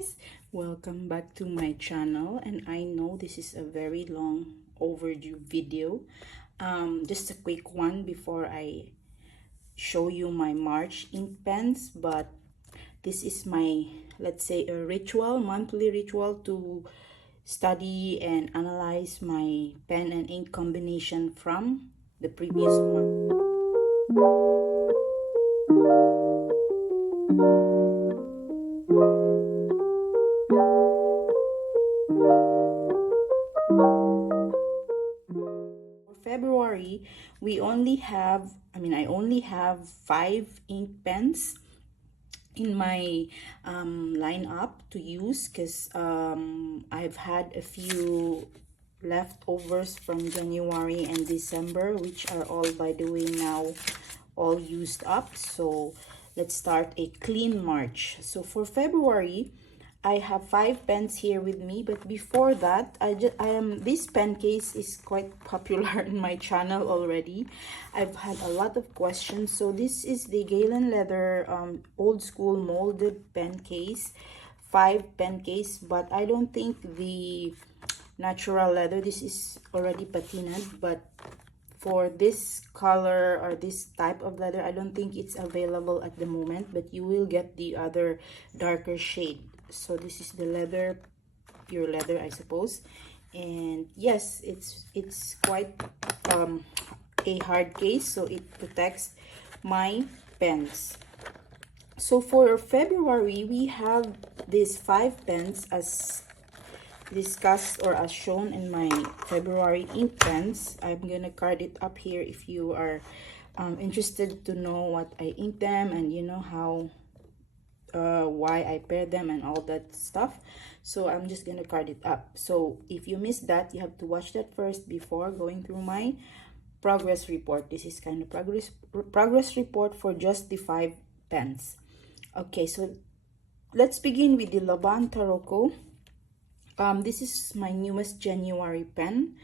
guys, welcome back to my channel. And I know this is a very long overdue video, just a quick one before I show you my March ink pens. But this is my, let's say, a monthly ritual to study and analyze my pen and ink combination from the previous month. February, I only have 5 ink pens in my lineup to use, because I've had a few leftovers from January and December, which are all, by the way, now all used up. So let's start a clean March. So for February, I have 5 pens here with me, but before that, this pen case is quite popular in my channel already. I've had a lot of questions. So this is the Galen Leather old school molded pen case, 5 pen case, but I don't think the natural leather, this is already patinaed, but for this color or this type of leather, I don't think it's available at the moment, but you will get the other darker shade. So this is the leather, pure leather, I suppose. And yes, it's quite a hard case, so it protects my pens. So for February, we have these 5 pens as discussed or as shown in my February ink pens. I'm gonna card it up here if you are interested to know what I ink them, and you know how why I pair them and all that stuff. So I'm just gonna card it up. So if you missed that, you have to watch that first before going through my progress report. This is kind of progress report for just the 5 pens. Okay, so let's begin with the Laban Taroko. This is my newest January pen,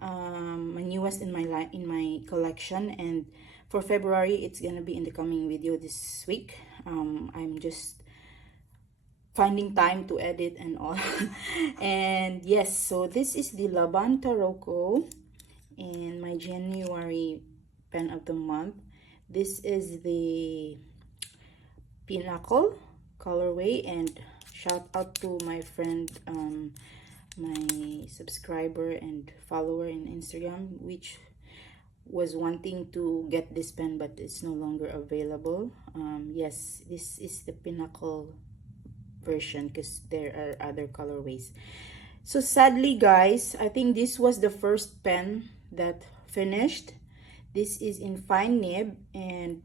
my newest in my collection, and for February, it's gonna be in the coming video this week. I'm just finding time to edit and all. And yes, so this is the Laban Taroko and my January pen of the month. This is the Pinnacle colorway, and shout out to my friend, my subscriber and follower in Instagram, which was wanting to get this pen, but it's no longer available. Yes, this is the Pinnacle version, because there are other colorways. So sadly, guys, I think this was the first pen that finished. This is in fine nib, and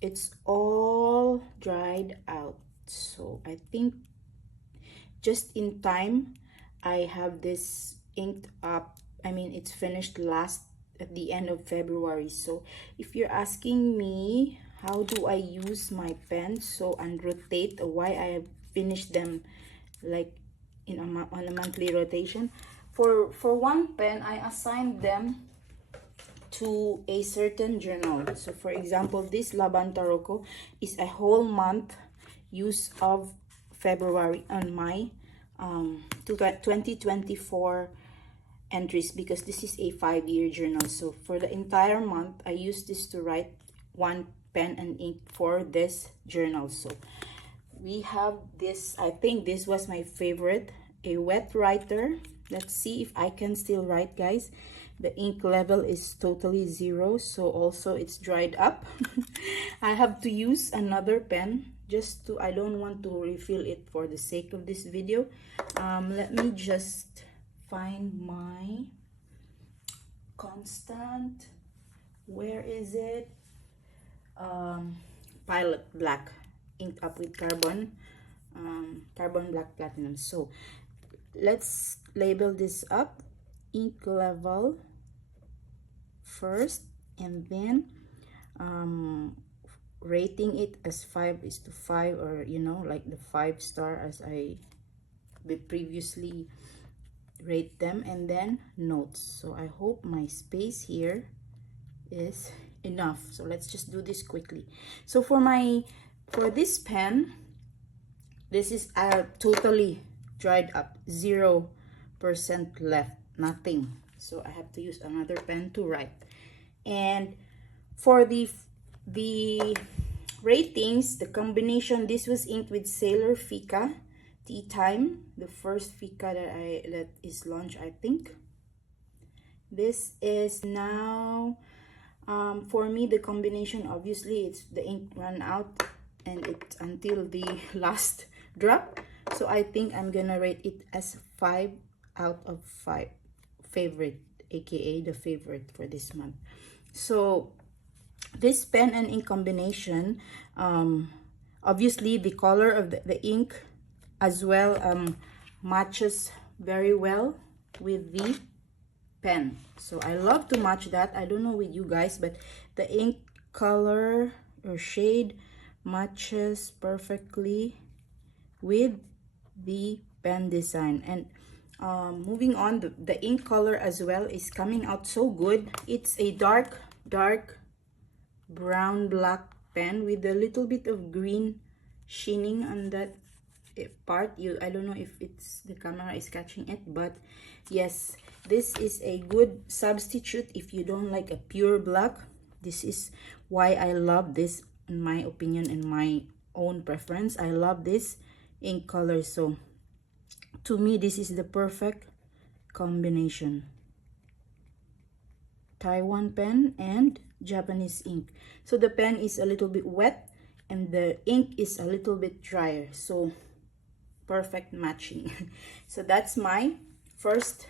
it's all dried out. So I think just in time, I have this inked up. I mean, it's finished at the end of February. So if you're asking me how do I use my pen, so and rotate, why I have finished them like on a monthly rotation, for one pen I assigned them to a certain journal. So for example, this Laban Taroko is a whole month use of February on my 2024 entries, because this is a 5-year journal. So for the entire month, I use this to write one pen and ink for this journal. So we have this, I think this was my favorite, a wet writer. Let's see if I can still write, guys. The ink level is totally 0, so also it's dried up. I have to use another pen just to, I don't want to refill it for the sake of this video. Let me just find my constant. Where is it? Pilot Black, inked up with carbon black platinum. So let's label this up, ink level first, and then rating it as 5:5, or you know, like the 5-star as I previously rate them, and then notes. So I hope my space here is enough. So let's just do this quickly. So for this pen, This is totally dried up, 0% left, nothing. So I have to use another pen to write. And for the ratings, the combination, this was inked with Sailor Fika Tea Time, the first Fika that is launched, I think. This is now for me, the combination, obviously it's the ink ran out and it's until the last drop, so I think I'm gonna rate it as 5 out of 5 favorite, aka the favorite for this month. So this pen and ink combination, obviously the color of the ink as well matches very well with the pen. So I love to match that. I don't know with you guys, but the ink color or shade matches perfectly with the pen design. And moving on, the ink color as well is coming out so good. It's a dark brown black pen with a little bit of green sheening on that part. I don't know if it's the camera is catching it, but yes, this is a good substitute if you don't like a pure black. This is why I love this, in my opinion, in my own preference. I love this ink color. So to me, this is the perfect combination. Taiwan pen and Japanese ink. So the pen is a little bit wet and the ink is a little bit drier. So perfect matching. So that's my first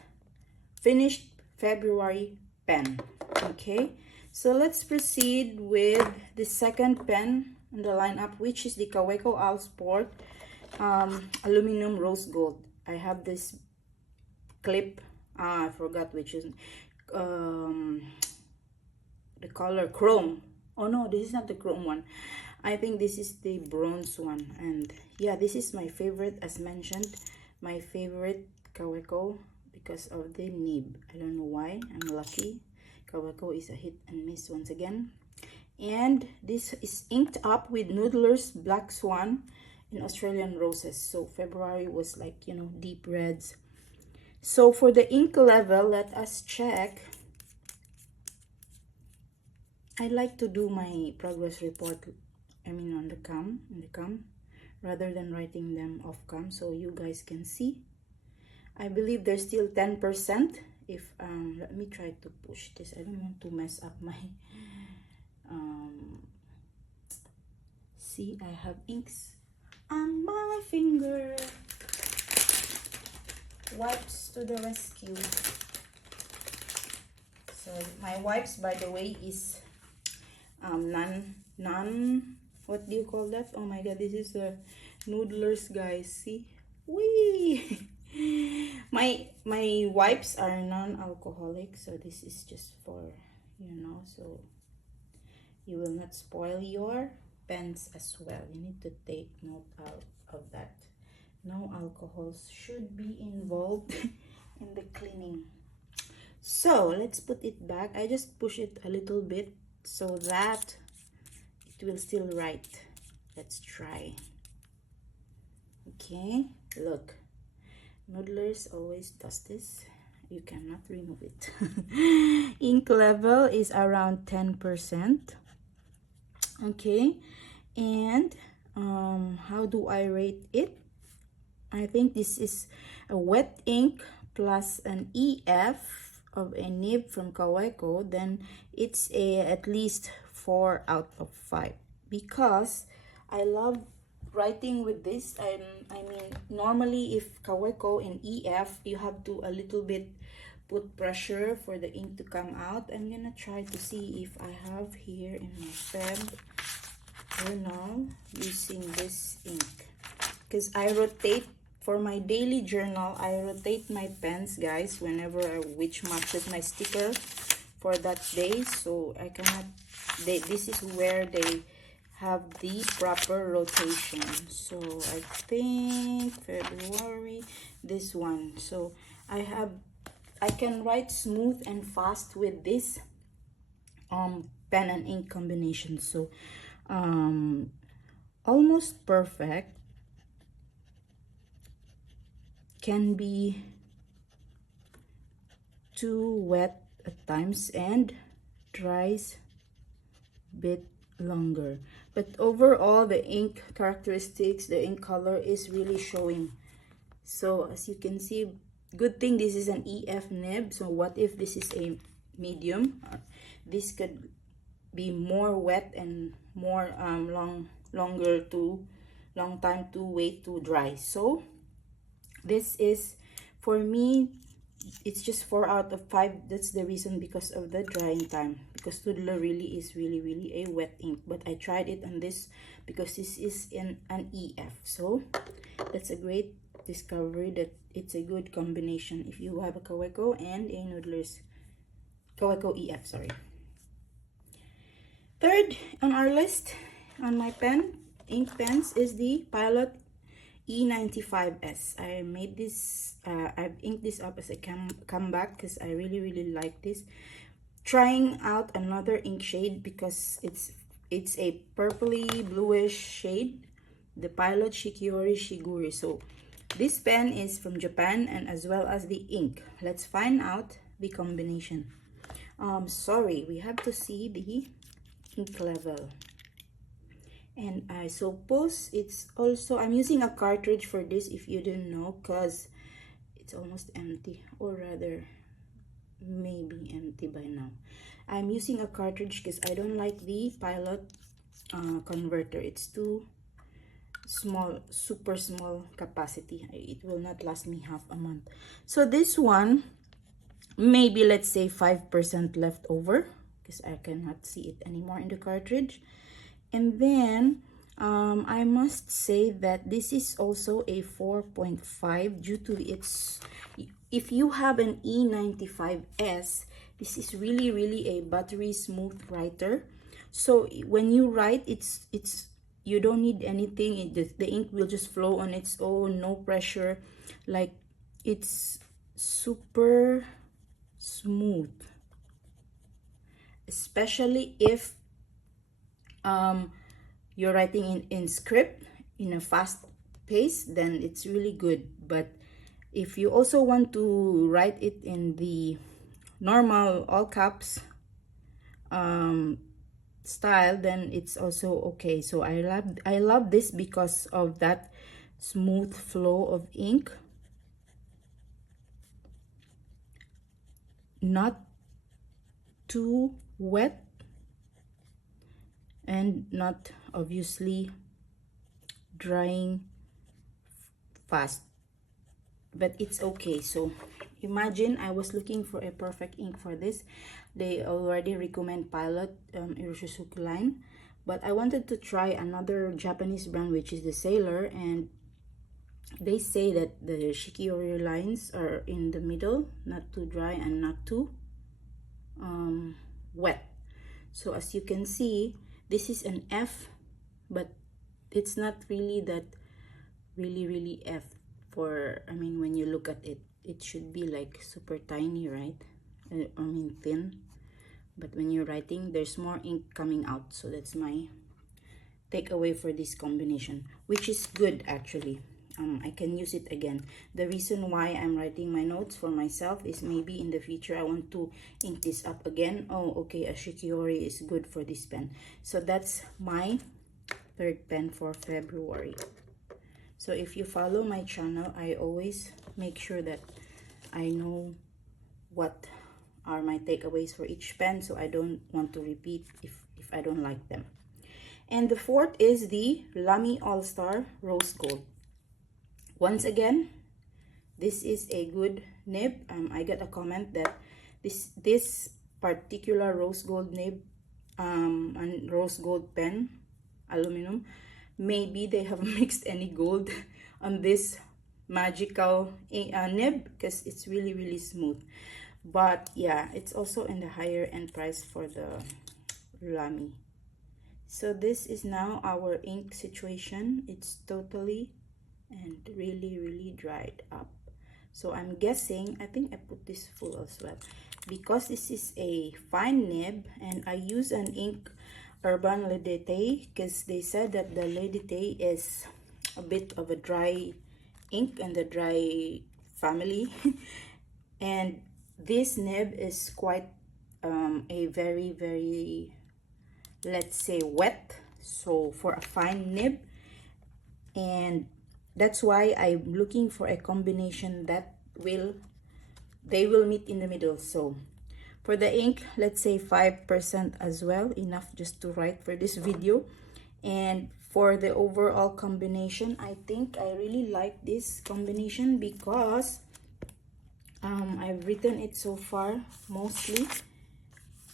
finished February pen. Okay, so let's proceed with the second pen in the lineup, which is the Kaweco All Sport aluminum rose gold. I have this clip, I forgot which is the color chrome. Oh no, this is not the chrome one. I think this is the bronze one. And yeah, this is my favorite, as mentioned, my favorite Kaweco because of the nib. I don't know why. I'm lucky. Kaweco is a hit and miss once again. And this is inked up with Noodlers Black Swan in Australian Roses. So February was like, you know, deep reds. So for the ink level, let us check. I like to do my progress report, I mean on the cam, rather than writing them off cam, so you guys can see. I believe there's still 10%. If let me try to push this. I don't want to mess up my see, I have inks on my finger. Wipes to the rescue. So my wipes, by the way, is non what do you call that? Oh my god, this is the Noodlers, guys. See, wee. my wipes are non-alcoholic, so this is just for, you know, so you will not spoil your pens as well. You need to take note out of that. No alcohols should be involved in the cleaning. So let's put it back. I just push it a little bit so that it will still write. Let's try. Okay, look, Noodlers always does this. You cannot remove it. Ink level is around 10%. Okay, and how do I rate it? I think this is a wet ink plus an EF of a nib from Kaweco. Then it's at least 4 out of 5 because I love writing with this. I mean, normally if Kaweco in EF, you have to a little bit put pressure for the ink to come out. I'm gonna try to see if I have here in my Feb journal using this ink, because I rotate for my daily journal. I rotate my pens, guys, whenever which matches my sticker for that day. So I cannot, this is where they have the proper rotation. So I think February, this one. So I can write smooth and fast with this pen and ink combination. So almost perfect. can be too wet at times and dries bit longer, but overall the ink characteristics, the ink color is really showing. So as you can see, good thing this is an EF nib. So what if this is a medium? This could be more wet and more long time to wait to dry. So this is, for me, it's just 4 out of 5. That's the reason, because of the drying time, because Noodler really is really a wet ink. But I tried it on this because this is in an EF, so that's a great discovery that it's a good combination if you have a Kaweco and a Noodlers Kaweco EF, sorry. Third on our list on my ink pens is the Pilot E95S. I made this, I've inked this up as a comeback because I really like this. Trying out another ink shade because it's a purpley bluish shade, the Pilot Shikiori Shiguri. So this pen is from Japan, and as well as the ink. Let's find out the combination. Sorry, we have to see the ink level. And I suppose it's also, I'm using a cartridge for this, if you didn't know, because it's almost empty, or rather maybe empty by now. I'm using a cartridge because I don't like the Pilot converter. It's too small, super small capacity. It will not last me half a month. So this one, maybe let's say 5% left over because I cannot see it anymore in the cartridge. And then I must say that this is also a 4.5 due to its, if you have an E95S, this is really a buttery smooth writer. So when you write, it's you don't need anything. The ink will just flow on its own, no pressure. Like, it's super smooth, especially if you're writing in script in a fast pace, then it's really good. But if you also want to write it in the normal all caps style, then it's also okay. So I love this because of that smooth flow of ink, not too wet and not obviously drying fast, but it's okay. So imagine I was looking for a perfect ink for this. They already recommend Pilot Iroshizuku line, but I wanted to try another Japanese brand, which is the Sailor, and they say that the Shikiori lines are in the middle, not too dry and not too wet. So as you can see, this is an F, but it's not really that really F for, I mean, when you look at it, it should be like super tiny, right? I mean thin, but when you're writing, there's more ink coming out. So that's my takeaway for this combination, which is good actually. I can use it again. The reason why I'm writing my notes for myself is maybe in the future I want to ink this up again. Oh, okay, a Shikiori is good for this pen. So that's my third pen for February. So if you follow my channel, I always make sure that I know what are my takeaways for each pen, so I don't want to repeat if I don't like them. And the fourth is the Lamy All-Star Rose Gold. Once again, this is a good nib. I got a comment that this particular rose gold nib and rose gold pen, aluminum, maybe they have mixed any gold on this magical nib because it's really smooth. But yeah, it's also in the higher end price for the Lamy. So this is now our ink situation. It's totally and really dried up. So I'm guessing, I think I put this full as well, because this is a fine nib and I use an ink Urban Ledete because they said that the Ledete is a bit of a dry ink and the dry family. And this nib is quite a very, let's say, wet, so for a fine nib, and that's why I'm looking for a combination that they will meet in the middle. So for the ink, let's say 5% as well, enough just to write for this video. And for the overall combination, I think I really like this combination because I've written it so far mostly,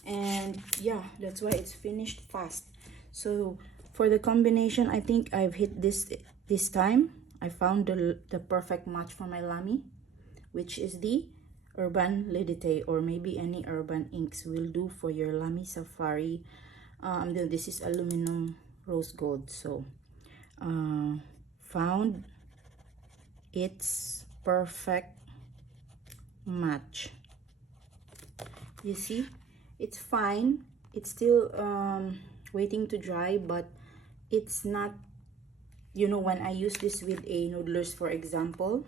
and yeah, that's why it's finished fast. So for the combination, I think I've hit this time. I found the perfect match for my Lamy, which is the Urban Lidite, or maybe any urban inks will do for your Lamy Safari. Then this is aluminum rose gold. So found its perfect match. You see, it's fine. It's still waiting to dry, but it's not, you know, when I use this with a Noodlers, for example,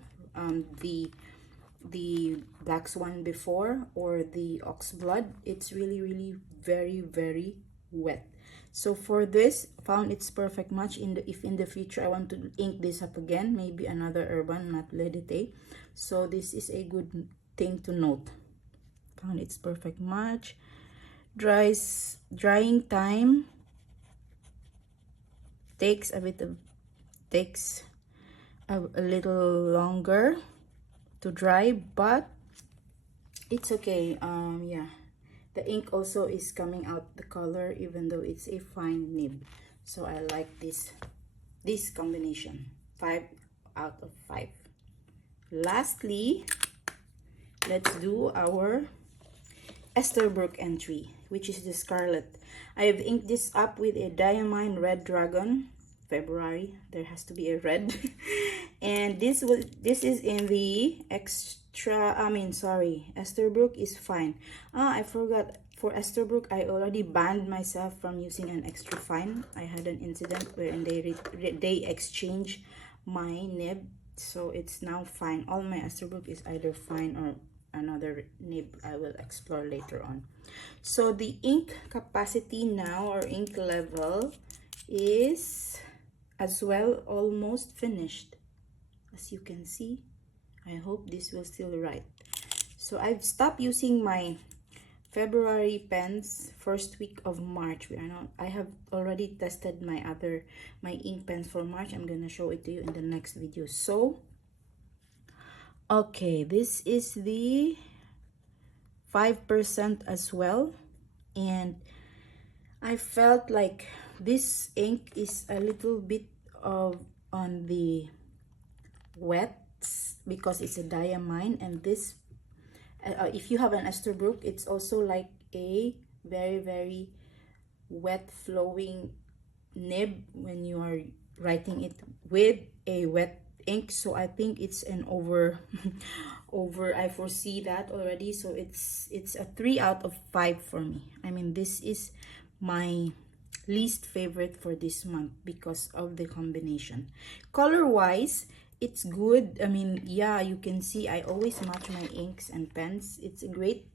the Black Swan before, or the Ox Blood, it's really very wet. So for this, found its perfect match. If in the future I want to ink this up again, maybe another urban, not Lidite, so this is a good thing to note. Found its perfect match. Drying time takes a little longer to dry, but it's okay. Yeah, the ink also is coming out the color, even though it's a fine nib. So I like this combination. 5 out of 5. Lastly, let's do our Esterbrook entry, which is the Scarlet. I have inked this up with a Diamine Red Dragon. February, there has to be a red. And this is in the extra, Esterbrook is fine. I forgot, for Esterbrook I already banned myself from using an extra fine. I had an incident wherein they exchanged my nib, so it's now fine. All my Esterbrook is either fine or another nib I will explore later on. So the ink capacity now, or ink level, is as well almost finished, as you can see. I hope this will still write. So I've stopped using my February pens first week of March. I have already tested my ink pens for March. I'm gonna show it to you in the next video. So okay, this is the 5% as well, and I felt like this ink is a little bit on the wet because it's a Diamine, and this if you have an Esterbrook, it's also like a very wet flowing nib when you are writing it with a wet ink. So I think it's an over I foresee that already. So it's a 3 out of 5 for me. I mean, this is my least favorite for this month because of the combination. Color wise, it's good. I mean, yeah, you can see I always match my inks and pens. It's a great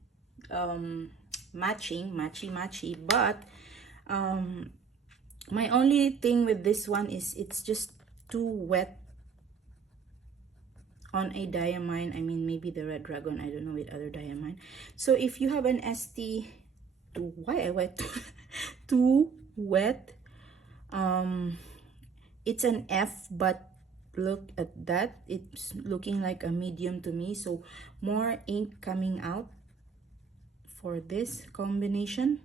matchy, but my only thing with this one is it's just too wet on a Diamine. I mean, maybe the Red Dragon, I don't know, with other Diamine. So if you have an ST, too wet, it's an F, but look at that, it's looking like a medium to me. So more ink coming out for this combination.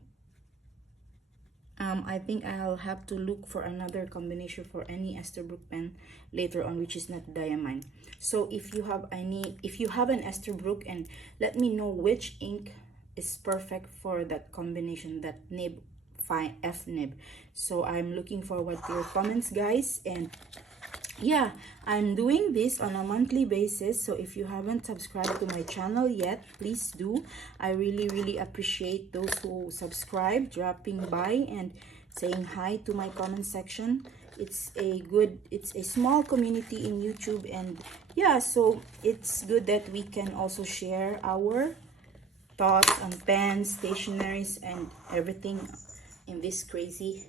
I think I'll have to look for another combination for any Esterbrook pen later on, which is not Diamine. So if you have an Esterbrook, and let me know which ink is perfect for that combination, that nib, fine F nib. So I'm looking forward to your comments, guys. And yeah, I'm doing this on a monthly basis, so if you haven't subscribed to my channel yet, please do. I really appreciate those who subscribe, dropping by and saying hi to my comment section. it's a small community in YouTube, and yeah, so it's good that we can also share our thoughts on pens, stationaries, and everything in this crazy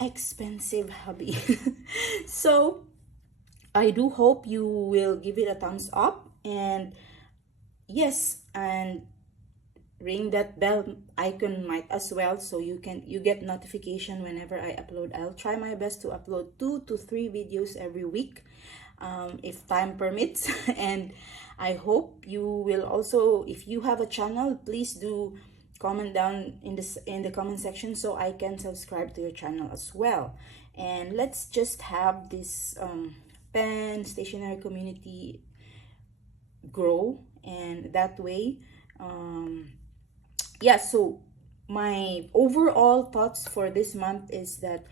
expensive hobby. So I do hope you will give it a thumbs up, and yes, and ring that bell icon might as well, so you get notification whenever I upload. I'll try my best to upload 2 to 3 videos every week, if time permits. And I hope you will also, if you have a channel, please do comment down in the comment section so I can subscribe to your channel as well. And let's just have this pen stationery community grow, and that way, yeah, so my overall thoughts for this month is that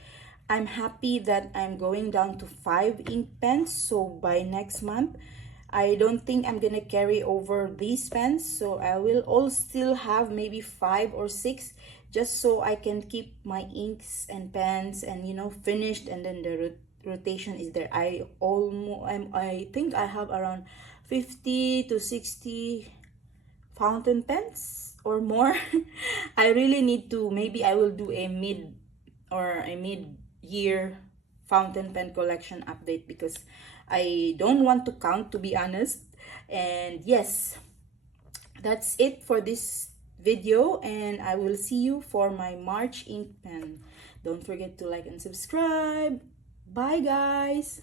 I'm happy that I'm going down to 5 ink pens. So by next month, I don't think I'm gonna carry over these pens, so I will all still have maybe 5 or 6, just so I can keep my inks and pens and, you know, finished, and then the rotation is there. I think I have around 50 to 60 fountain pens or more. I really need to, maybe I will do a mid-year fountain pen collection update, because I don't want to count, to be honest. And yes, that's it for this video, and I will see you for my March ink pen. Don't forget to like and subscribe. Bye guys.